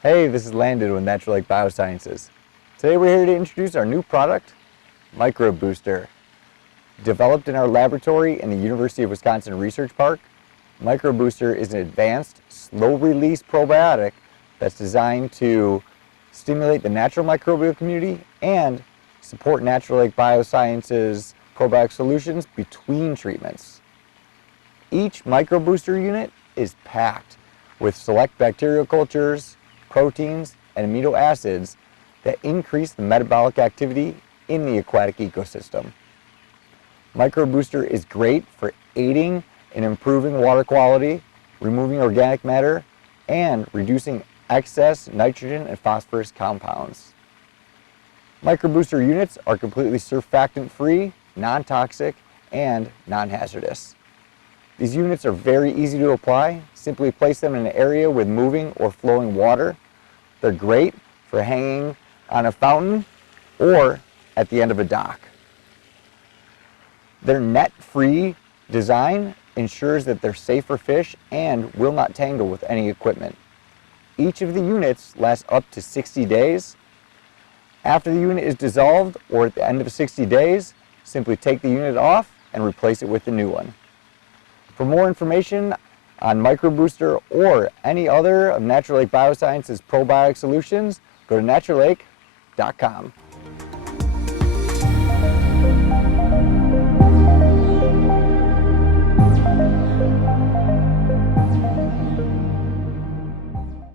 Hey, this is Landon with Naturalake Biosciences. Today we're here to introduce our new product, MicrobeBooster. Developed in our laboratory in the University of Wisconsin Research Park, MicrobeBooster is an advanced, slow-release probiotic that's designed to stimulate the natural microbial community and support Naturalake Biosciences probiotic solutions between treatments. Each MicrobeBooster unit is packed with select bacterial cultures, proteins, and amino acids that increase the metabolic activity in the aquatic ecosystem. MicrobeBooster is great for aiding in improving water quality, removing organic matter, and reducing excess nitrogen and phosphorus compounds. MicrobeBooster units are completely surfactant-free, non-toxic, and non-hazardous. These units are very easy to apply. Simply place them in an area with moving or flowing water. They're great for hanging on a fountain or at the end of a dock. Their net-free design ensures that they're safe for fish and will not tangle with any equipment. Each of the units lasts up to 60 days. After the unit is dissolved or at the end of 60 days, simply take the unit off and replace it with the new one. For more information on MicrobeBooster or any other of Naturalake Biosciences probiotic solutions, go to naturalake.com.